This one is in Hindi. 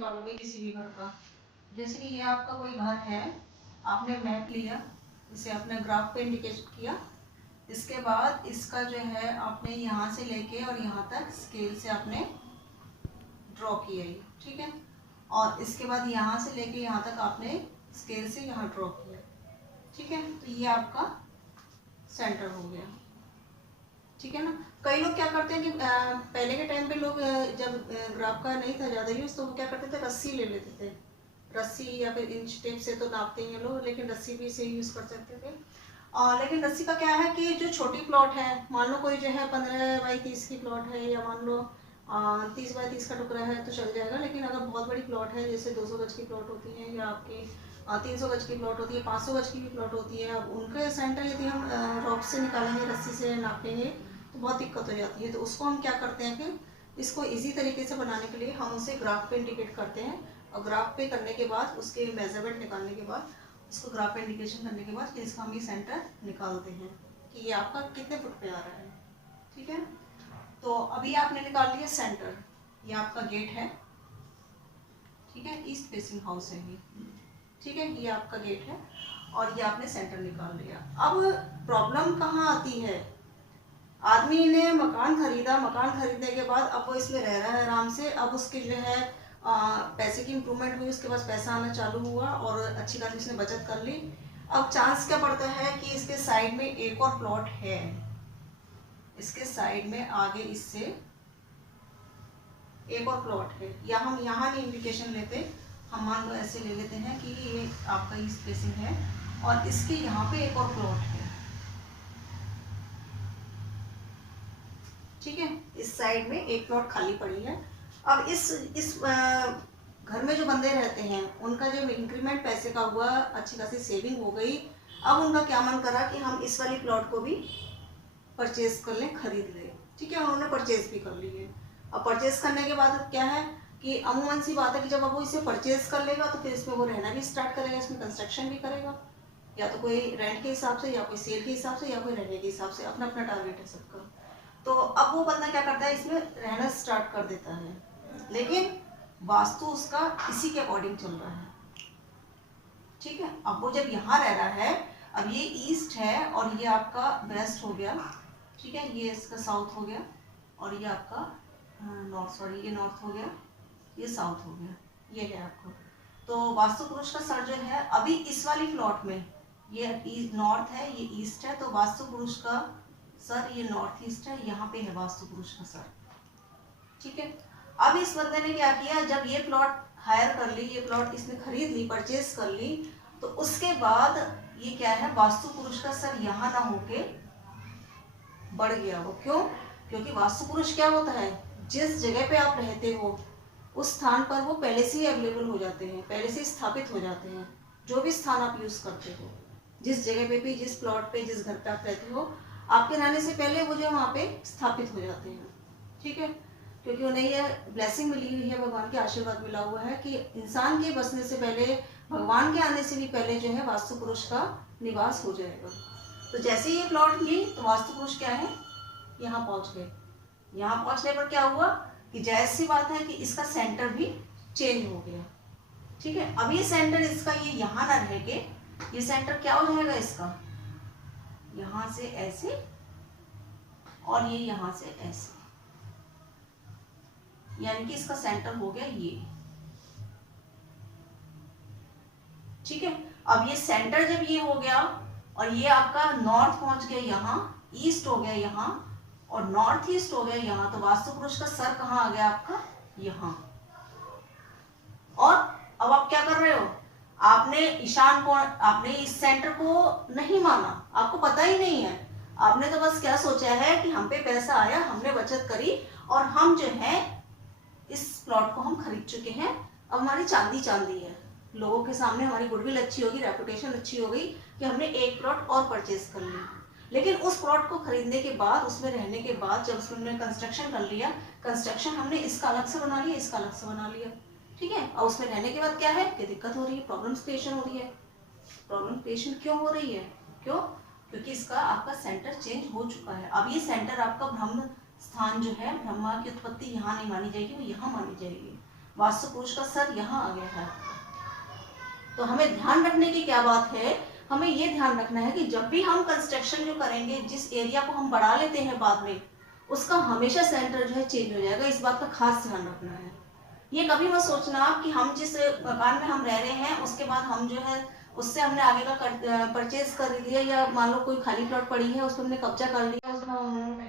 निकालोगे किसी भी घर का। जैसे कि ये आपका कोई घर है, आपने मैप लिया, इसे आपने ग्राफ पे इंडिकेट किया, इसके बाद इसका जो है आपने यहाँ से लेके और यहाँ तक स्केल से आपने ड्रॉ किया है, ठीक है। और इसके बाद यहाँ से लेके यहाँ तक आपने स्केल से यहाँ ड्रॉ किया, ठीक है। तो ये आपका सेंटर हो गया, ठीक है ना। कई लोग क्या करते हैं कि पहले के टाइम पे लोग जब ग्राफ का नहीं था ज़्यादा यूज, तो वो क्या करते थे, रस्सी ले लेते थे, रस्सी या फिर इंच टेप से तो नापते हैं लोग, लेकिन रस्सी भी से यूज़ कर सकते थे। लेकिन रस्सी का क्या है कि जो छोटी प्लॉट है, मान लो कोई जो है 15x30 की प्लॉट है, या मान लो 30x30 का टुकड़ा है तो चल जाएगा। लेकिन अगर बहुत बड़ी प्लॉट है, जैसे 200 गज की प्लॉट होती है, या आपकी 300 गज की प्लॉट होती है, 500 गज की भी प्लॉट होती है, अब उनके सेंटर यदि हम रॉक से निकालेंगे, रस्सी से नापेंगे, तो बहुत दिक्कत हो जाती है। तो उसको हम क्या करते हैं कि इसको इजी तरीके से बनाने के लिए हम उसे ग्राफ पे इंडिकेट करते हैं, और ग्राफ पे करने के बाद उसके मेजरमेंट निकालने के बाद, इसको ग्राफ पे इंडिकेशन करने के बाद फिर इसका हम ये सेंटर निकालते हैं कि ये आपका कितने फुट पे आ रहा है, ठीक है। तो अभी आपने निकाल लिया सेंटर, ये आपका गेट है, ठीक है, ईस्ट फेसिंग हाउस है ये, ठीक है, ये आपका गेट है, और ये आपने सेंटर निकाल लिया। अब प्रॉब्लम कहाँ आती है, आदमी ने मकान खरीदा, मकान खरीदने के बाद अब वो इसमें रह रहा है आराम से, अब उसके जो है पैसे की इंप्रूवमेंट हुई, उसके पास पैसा आना चालू हुआ और अच्छी खासी उसने बचत कर ली। अब चांस क्या पड़ता है कि इसके साइड में एक और प्लॉट है, इसके साइड में आगे इससे एक और प्लॉट है, या हम यहाँ नहीं इंडिकेशन लेते, हम मान लो ऐसे ले लेते हैं कि ये आपका ईस्ट फेसिंग है और इसके यहाँ पे एक और प्लॉट है, ठीक है, इस साइड में एक प्लॉट खाली पड़ी है। अब इस घर में जो बंदे रहते हैं, उनका जो इंक्रीमेंट पैसे का हुआ, अच्छी खासी सेविंग हो गई, अब उनका क्या मन करा कि हम इस वाली प्लॉट को भी परचेज कर लें, खरीद लें, ठीक है, उन्होंने परचेज भी कर ली है। अब परचेज करने के बाद क्या है कि अमूमन सी बात है कि जब अब वो इसे परचेज कर लेगा तो फिर इसमें वो रहना भी स्टार्ट करेगा, इसमें कंस्ट्रक्शन भी करेगा, या तो कोई रेंट के हिसाब से, या कोई सेल के हिसाब से, या कोई रहने के हिसाब से, अपना अपना टारगेट है सबका। तो अब वो बंदा क्या करता है, इसमें रहना स्टार्ट कर देता है, लेकिन वास्तु उसका इसी के अकॉर्डिंग चल रहा है, ठीक है। अब वो जब यहाँ रह रहा है, अब ये ईस्ट है और ये आपका वेस्ट हो गया, ठीक है, ये इसका साउथ हो गया, और ये आपका नॉर्थ, सॉरी ये नॉर्थ हो गया, ये साउथ हो गया, ये है आपका। तो वास्तु पुरुष का सर जो है अभी इस वाली प्लॉट में, ये नॉर्थ है, ये ईस्ट है, तो वास्तु पुरुष का सर ये नॉर्थ ईस्ट है, यहाँ पे है वास्तु पुरुष का सर, ठीक है। अब इस बंदे ने क्या किया, जब ये प्लॉट हायर कर ली, ये प्लॉट इसने खरीद ली, परचेज कर ली, तो उसके बाद ये क्या है, वास्तु पुरुष का सर यहाँ ना होके बढ़ गया। वो क्यों, क्योंकि वास्तु पुरुष क्या होता है, जिस जगह पे आप रहते हो उस स्थान पर वो पहले से ही अवेलेबल हो जाते हैं, पहले से स्थापित हो जाते हैं। जो भी स्थान आप यूज करते हो, जिस जगह पे भी, जिस प्लॉट पे, जिस घर पे आप रहते हो, आपके रहने से पहले वो जो वहाँ पे स्थापित हो जाते हैं, ठीक है। क्योंकि उन्हें ये ब्लेसिंग मिली हुई है, भगवान के आशीर्वाद मिला हुआ है कि इंसान के बसने से पहले, भगवान के आने से भी पहले जो है वास्तु पुरुष का निवास हो जाएगा। तो जैसे ये प्लॉट ली तो वास्तु पुरुष क्या है, यहाँ पहुंच गए। यहाँ पहुंचने पर क्या हुआ कि जायज सी बात है कि इसका सेंटर भी चेंज हो गया, ठीक है। अब ये सेंटर इसका ये यहाँ ना रह के, ये सेंटर क्या हो जाएगा इसका, यहाँ से ऐसे और ये यहाँ से ऐसे, यानी कि इसका सेंटर हो गया ये, ठीक है। अब ये सेंटर जब ये हो गया और ये आपका नॉर्थ पहुंच गया यहाँ, ईस्ट हो गया यहाँ, और नॉर्थ ईस्ट हो गया यहाँ, तो वास्तु पुरुष का सर कहाँ आ गया आपका, यहाँ। और अब आप क्या कर रहे हो, आपने ईशान कोण, आपने इस सेंटर को नहीं माना, आपको पता ही नहीं है, आपने तो बस क्या सोचा है कि हम पे पैसा आया, हमने बचत करी, और हम जो है इस प्लॉट को हम खरीद चुके हैं, अब हमारी चांदी चांदी है, लोगों के सामने हमारी गुडविल अच्छी होगी, रेपुटेशन अच्छी हो गई कि हमने एक प्लॉट और परचेज कर लिया। लेकिन उस प्लॉट को खरीदने के बाद, उसमें रहने के बाद, जब उसमें कंस्ट्रक्शन कर लिया, कंस्ट्रक्शन हमने इसका अलग से बना लिया, इसका अलग से बना लिया, ठीक है। और उसमें रहने के बाद क्या है कि दिक्कत हो रही है, प्रॉब्लम क्रिएशन हो रही है। प्रॉब्लम क्रिएशन क्यों हो रही है, क्यों, क्योंकि इसका आपका सेंटर चेंज हो चुका है। अब ये सेंटर आपका ब्रह्म स्थान जो है, ब्रह्मा की उत्पत्ति यहाँ नहीं मानी जाएगी, वो यहाँ मानी जाएगी। वास्तु पुरुष का सर यहाँ आ गया है। तो हमें ध्यान रखने की क्या बात है, हमें ये ध्यान रखना है कि जब भी हम कंस्ट्रक्शन जो करेंगे, जिस एरिया को हम बढ़ा लेते हैं बाद में, उसका हमेशा सेंटर जो है चेंज हो जाएगा। इस बात का खास ध्यान रखना है। ये कभी मत सोचना कि हम जिस मकान में हम रह रहे हैं उसके बाद हम जो है उससे हमने आगे का परचेज कर लिया, या मान लो कोई खाली प्लॉट पड़ी है उस पर हमने कब्जा कर लिया, उसमें